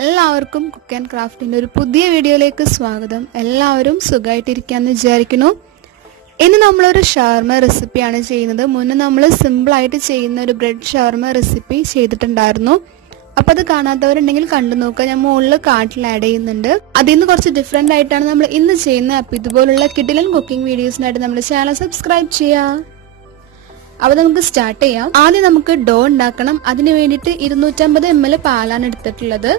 എല്ലാവർക്കും cook and ക്രാഫ്റ്റിൻ്റെ ഒരു പുതിയ വീഡിയോയിലേക്ക് സ്വാഗതം. എല്ലാവരും സുഖമായിട്ടിരിക്കാമെന്ന് വിചാരിക്കുന്നു. ഇന്ന് നമ്മളൊരു ഷവർമ റെസിപ്പിയാണ് ചെയ്യുന്നത്. മുന്നേ നമ്മൾ സിമ്പിളായിട്ട് ചെയ്യുന്ന ഒരു ബ്രെഡ് ഷവർമ റെസിപ്പി ചെയ്തിട്ടുണ്ടായിരുന്നു. അപ്പോൾ അത് കാണാത്തവരുണ്ടെങ്കിൽ കണ്ടു നോക്കുക. ഞാൻ മുകളിൽ കാർട്ടിൽ ആഡ് ചെയ്യുന്നുണ്ട്. അതിൽ നിന്ന് കുറച്ച് ഡിഫറെൻ്റ് ആയിട്ടാണ് നമ്മൾ ഇന്ന് ചെയ്യുന്നത്. അപ്പോൾ ഇതുപോലുള്ള കിടിലൻ കുക്കിംഗ് വീഡിയോസിനായിട്ട് നമ്മുടെ ചാനൽ സബ്സ്ക്രൈബ് ചെയ്യുക. അപ്പോൾ നമുക്ക് സ്റ്റാർട്ട് ചെയ്യാം. ആദ്യം നമുക്ക് ഡോ ഉണ്ടാക്കണം. അതിന് വേണ്ടിയിട്ട് 250 ml പാലാണ് എടുത്തിട്ടുള്ളത്.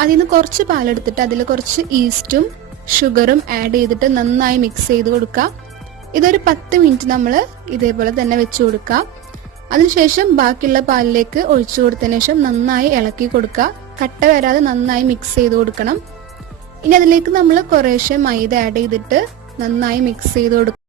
അതിൽ നിന്ന് കുറച്ച് പാലെടുത്തിട്ട് അതിൽ കുറച്ച് ഈസ്റ്റും ഷുഗറും ആഡ് ചെയ്തിട്ട് നന്നായി മിക്സ് ചെയ്ത് കൊടുക്കുക. ഇതൊരു 10 മിനിറ്റ് നമ്മൾ ഇതേപോലെ തന്നെ വെച്ച് കൊടുക്കുക. അതിനുശേഷം ബാക്കിയുള്ള പാലിലേക്ക് ഒഴിച്ചു കൊടുത്തതിന് ശേഷം നന്നായി ഇളക്കി കൊടുക്കുക. കട്ട വരാതെ നന്നായി മിക്സ് ചെയ്ത് കൊടുക്കണം. ഇനി അതിലേക്ക് നമ്മൾ കുറേശ്ശെ മൈദ ആഡ് ചെയ്തിട്ട് നന്നായി മിക്സ് ചെയ്ത് കൊടുക്കുക.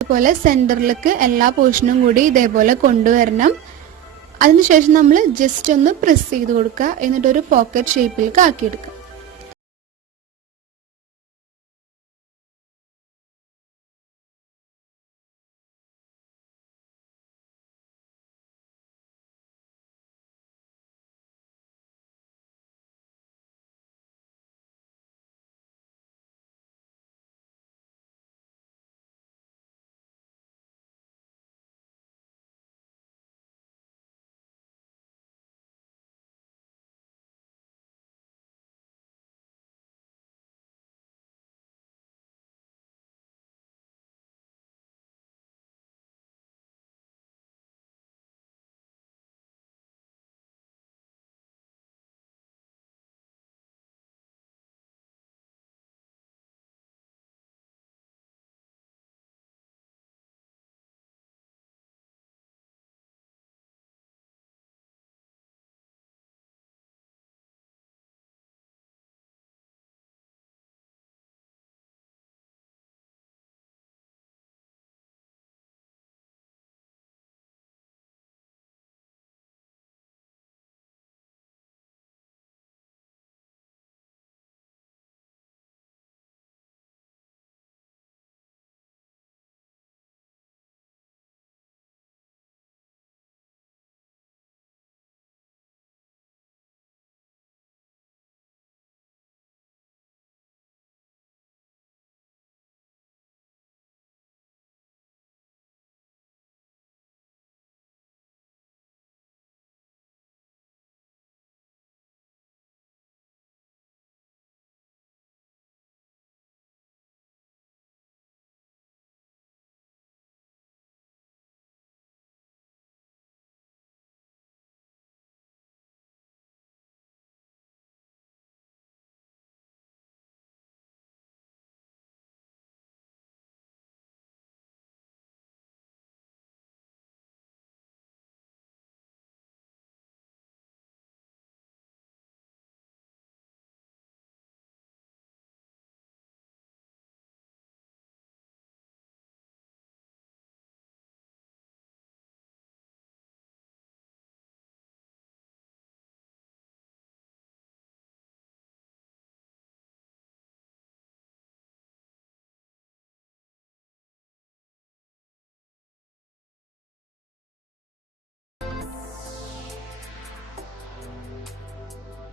ഇതുപോലെ സെന്ററിലേക്ക് എല്ലാ പോർഷനും കൂടി ഇതേപോലെ കൊണ്ടുവരണം. അതിനുശേഷം നമ്മൾ ജസ്റ്റ് ഒന്ന് പ്രസ് ചെയ്ത് കൊടുക്കുക. എന്നിട്ടൊരു പോക്കറ്റ് ഷേപ്പിലേക്ക് ആക്കിയെടുക്കുക.